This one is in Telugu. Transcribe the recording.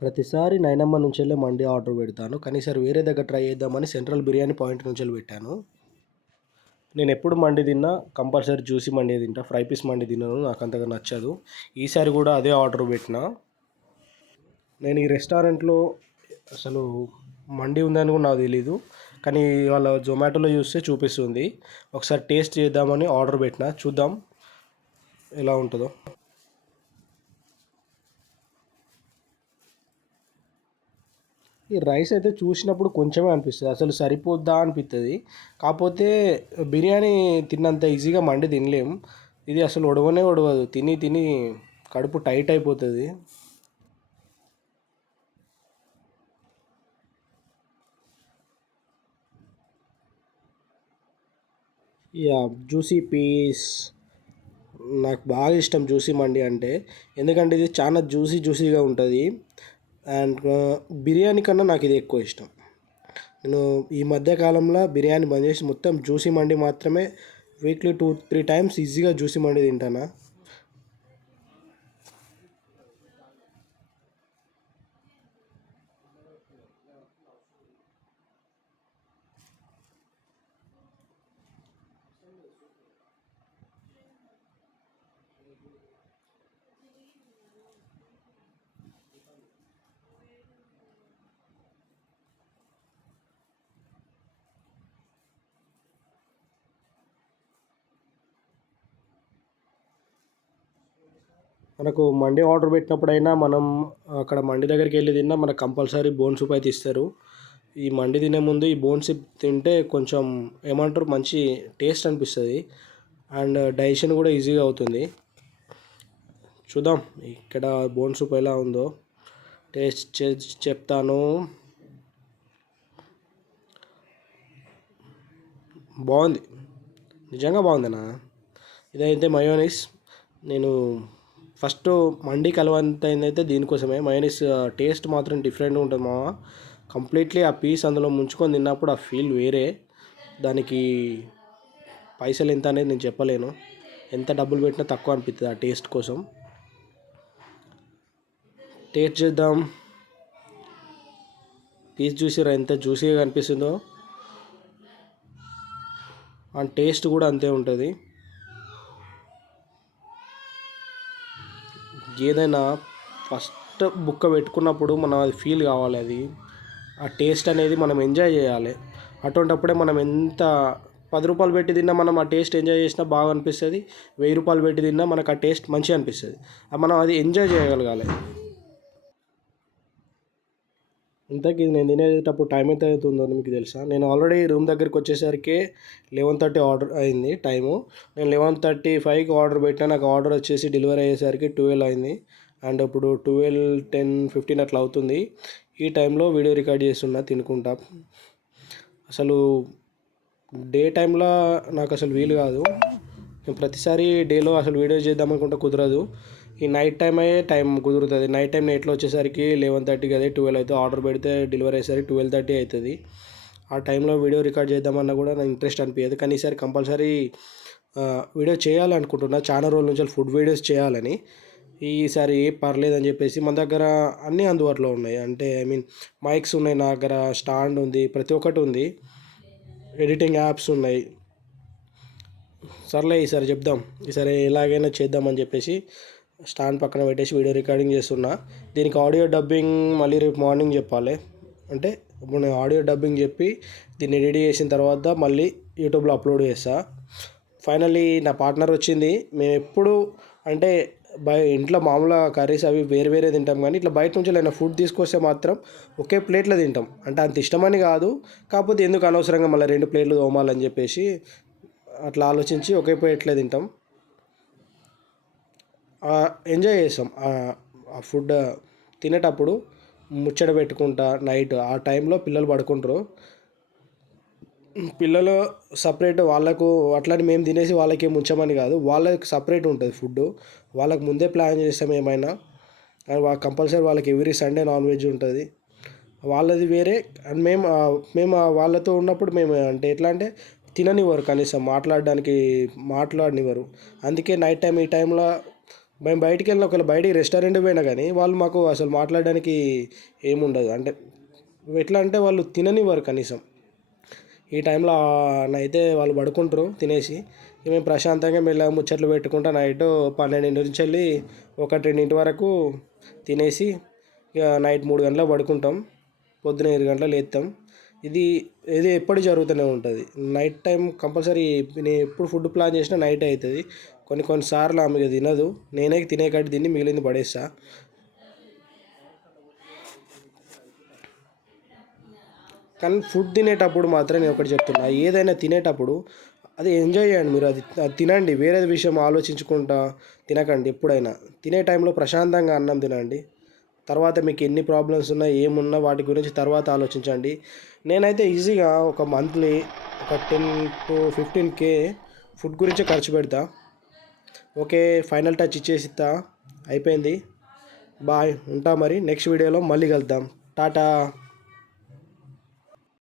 ప్రతిసారి నైనమ్మ నుంచి వెళ్ళి మండి ఆర్డర్ పెడతాను. కానీ ఈసారి వేరే దగ్గర ట్రై చేద్దామని సెంట్రల్ బిర్యానీ పాయింట్ నుంచి వెళ్ళి పెట్టాను. నేను ఎప్పుడు మండి తిన్నా కంపల్సరీ జ్యూసీ మండి తింటా. ఫ్రై పీస్ మండి తిన్నాను నాకు అంతగా నచ్చదు. ఈసారి కూడా అదే ఆర్డర్ పెట్టిన. నేను ఈ రెస్టారెంట్లో అసలు మండి ఉందని కూడా నాకు తెలీదు. కానీ వాళ్ళ జొమాటోలో చూస్తే చూపిస్తుంది. ఒకసారి టేస్ట్ చేద్దామని ఆర్డర్ పెట్టిన. చూద్దాం ఎలా ఉంటుందో. ఈ రైస్ అయితే చూసినప్పుడు కొంచెమే అనిపిస్తుంది. అసలు సరిపోద్దా అనిపిస్తుంది కాకపోతే బిర్యానీ తిన్నంత ఈజీగా మండి తినలేం. ఇది అసలు ఉడవనే ఉడవదు. తిని తిని కడుపు టైట్ అయిపోతుంది. Yeah juicy piece. నాకు బాగా ఇష్టం జ్యూసీ మండి అంటే. ఎందుకంటే ఇది చాలా జ్యూసీ జ్యూసీగా ఉంటుంది. అండ్ బిర్యానీ కన్నా నాకు ఇది ఎక్కువ ఇష్టం. నేను ఈ మధ్య కాలంలో బిర్యానీ బంద్ చేసి మొత్తం జ్యూసీ మండి మాత్రమే వీక్లీ టూ త్రీ టైమ్స్ ఈజీగా జ్యూసీ మండి తింటాను? మనకు మండి ఆర్డర్ పెట్టినప్పుడైనా మనం అక్కడ మండి దగ్గరికి వెళ్ళి తిన్నా మనకు కంపల్సరీ బోన్ సూప్ అయితే ఇస్తారు ఈ మండి తినే ముందు ఈ బోన్ సూప్ తింటే కొంచెం ఏమంటారు మంచి టేస్ట్ అనిపిస్తుంది. అండ్ డైజెషన్ కూడా ఈజీగా అవుతుంది. చూద్దాం ఇక్కడ బోన్ సూప్ ఎలా ఉందో. టేస్ట్ చేసి చెప్తాను. బాగుంది. నిజంగా బాగుందన్నా ఇదైతే మయోనీస్. నేను ఫస్ట్ మండి కలవంతైందైతే దీనికోసమే. మైనస్ టేస్ట్ మాత్రం డిఫరెంట్గా ఉంటుంది మామ కంప్లీట్లీ ఆ పీస్ అందులో ముంచుకొని తిన్నప్పుడు ఆ ఫీల్ వేరే. దానికి పైసలు ఎంత అనేది నేను చెప్పలేను. ఎంత డబ్బులు పెట్టినా తక్కువ అనిపిస్తుంది ఆ టేస్ట్ కోసం. టేస్ట్ చేద్దాం. పీస్ చూసిరా ఎంత జ్యూసీగా కనిపిస్తుందో. అండ్ టేస్ట్ కూడా అంతే ఉంటుంది. ఏదైనా ఫస్ట్ బుక్క పెట్టుకున్నప్పుడు మనం అది ఫీల్ కావాలి అది. ఆ టేస్ట్ అనేది మనం ఎంజాయ్ చేయాలి. అటువంటప్పుడే మనం ఎంత పది రూపాయలు పెట్టి తిన్నా మనం ఆ టేస్ట్ ఎంజాయ్ చేసినా బాగా అనిపిస్తుంది. వెయ్యి రూపాయలు పెట్టి తిన్నా మనకు ఆ టేస్ట్ మంచిగా అనిపిస్తుంది. మనం అది ఎంజాయ్ చేయగలగాలి. ఇంతకీ నేను తినేటప్పుడు టైం ఎంత అవుతుందో మీకు తెలుసా? నేను ఆల్రెడీ రూమ్ దగ్గరికి వచ్చేసరికి లెవెన్ థర్టీ ఆర్డర్ అయింది టైము. నేను లెవెన్ థర్టీ ఫైవ్కి ఆర్డర్ పెట్టినా నాకు ఆర్డర్ వచ్చేసి డెలివరీ అయ్యేసరికి ట్వెల్వ్ అయింది. అండ్ ఇప్పుడు ట్వెల్వ్ టెన్ ఫిఫ్టీన్ అట్లా అవుతుంది. ఈ టైంలో వీడియో రికార్డ్ చేస్తున్నా తినుకుంటా. అసలు డే టైంలో నాకు అసలు వీలు కాదు. నేను ప్రతిసారి డేలో అసలు వీడియో చేద్దాం అనుకుంటే కుదరదు. ఈ నైట్ టైం అయ్యే టైం కుదురుతుంది? నైట్ టైం నైట్లో వచ్చేసరికి లెవెన్ థర్టీకి అదే ట్వెల్వ్ అవుతుంది ఆర్డర్ పెడితే డెలివరీ అయ్యేసరికి ట్వెల్వ్ థర్టీ అవుతుంది ఆ టైంలో వీడియో రికార్డ్ చేద్దామన్నా కూడా నాకు ఇంట్రెస్ట్ అనిపించదు కానీ ఈసారి కంపల్సరీ వీడియో చేయాలనుకుంటున్నా చాలా రోజుల నుంచి ఫుడ్ వీడియోస్ చేయాలని. ఈసారి పర్లేదని చెప్పేసి మన దగ్గర అన్నీ అందుబాటులో ఉన్నాయి. అంటే ఐ మీన్ మైక్స్ ఉన్నాయి నా దగ్గర స్టాండ్ ఉంది ప్రతి ఒక్కటి ఉంది. ఎడిటింగ్ యాప్స్ ఉన్నాయి. సర్లే ఈసారి చెప్దాం. ఈసారి ఎలాగైనా చేద్దామని చెప్పేసి స్టాండ్ పక్కన పెట్టేసి వీడియో రికార్డింగ్ చేస్తున్నా. దీనికి ఆడియో డబ్బింగ్ మళ్ళీ రేపు మార్నింగ్ చెప్పాలి. అంటే ఇప్పుడు నేను ఆడియో డబ్బింగ్ చెప్పి దీన్ని రెడీ చేసిన తర్వాత మళ్ళీ యూట్యూబ్లో అప్లోడ్ చేస్తా. ఫైనల్లీ నా పార్ట్నర్ వచ్చింది. మేము ఎప్పుడు అంటే బయ ఇంట్లో మామూలుగా కర్రీస్ అవి వేరే వేరే తింటాం కానీ ఇట్లా బయట నుంచి ఏదైనా ఫుడ్ తీసుకొస్తే మాత్రం ఒకే ప్లేట్లో తింటాం. అంటే అంత ఇష్టమని కాదు. కాకపోతే ఎందుకు అనవసరంగా మళ్ళీ రెండు ప్లేట్లు తోమాలని చెప్పేసి అట్లా ఆలోచించి ఒకే ప్లేట్లో తింటాం. ఎంజాయ్ చేస్తాం ఆ ఫుడ్ తినేటప్పుడు ముచ్చట పెట్టుకుంటా నైట్. ఆ టైంలో పిల్లలు పడుకుంటారు. పిల్లలు సపరేట్ వాళ్ళకు అట్లని మేము తినేసి వాళ్ళకి ముంచమని కాదు. వాళ్ళకి సపరేట్ ఉంటుంది ఫుడ్ వాళ్ళకి ముందే ప్లాన్ చేస్తాం ఏమైనా. కంపల్సరీ వాళ్ళకి ఎవ్రీ సండే నాన్ వెజ్ ఉంటుంది. వాళ్ళది వేరే. అండ్ మేము మేము వాళ్ళతో ఉన్నప్పుడు మేము అంటే ఎట్లా అంటే తిననివ్వరు కనీసం మాట్లాడడానికి మాట్లాడనివ్వరు. అందుకే నైట్ టైం ఈ టైంలో మేము బయటికి వెళ్ళిన ఒకవేళ బయటికి రెస్టారెంట్ పోయినా కానీ వాళ్ళు మాకు అసలు మాట్లాడడానికి ఏముండదు. అంటే ఎట్లా అంటే వాళ్ళు తిననివ్వరు కనీసం. ఈ టైంలో అయితే వాళ్ళు పడుకుంటారు తినేసి. ఇక మేము ప్రశాంతంగా మెల్లగా ముచ్చట్లు పెట్టుకుంటా నైట్ పన్నెండింటి నుంచి వెళ్ళి ఒకటి రెండింటి వరకు తినేసి ఇక నైట్ మూడు గంటలకు పడుకుంటాం. పొద్దున ఏడు గంటల లేస్తాం. ఇది ఇది ఎప్పుడు జరుగుతూనే ఉంటుంది. నైట్ టైం కంపల్సరీ నేను ఎప్పుడు ఫుడ్ ప్లాన్ చేసినా నైట్ అవుతుంది. కొన్ని కొన్నిసార్లు ఆమె తినదు. నేనే తినేకట్టు తిని మిగిలింది పడేస్తా. కానీ ఫుడ్ తినేటప్పుడు మాత్రం నేను ఒకటి చెప్తున్నా. ఏదైనా తినేటప్పుడు అది ఎంజాయ్ చేయండి మీరు. అది అది తినండి. వేరే విషయం ఆలోచించుకుంటా తినకండి ఎప్పుడైనా. తినే టైంలో ప్రశాంతంగా అన్నం తినండి. తర్వాత మీకు ఎన్ని ప్రాబ్లమ్స్ ఉన్నా ఏమున్నా వాటి గురించి తర్వాత ఆలోచించండి. నేనైతే ఈజీగా ఒక మంత్లీ ఒక ten to fifteen K food గురించే ఖర్చు పెడతా. ఓకే ఫైనల్ టచ్ ఇచ్చేసిస్తా అయిపోయింది. బాయ్ ఉంటా మరి. నెక్స్ట్ వీడియోలో మళ్ళీ కలుద్దాం. టాటా.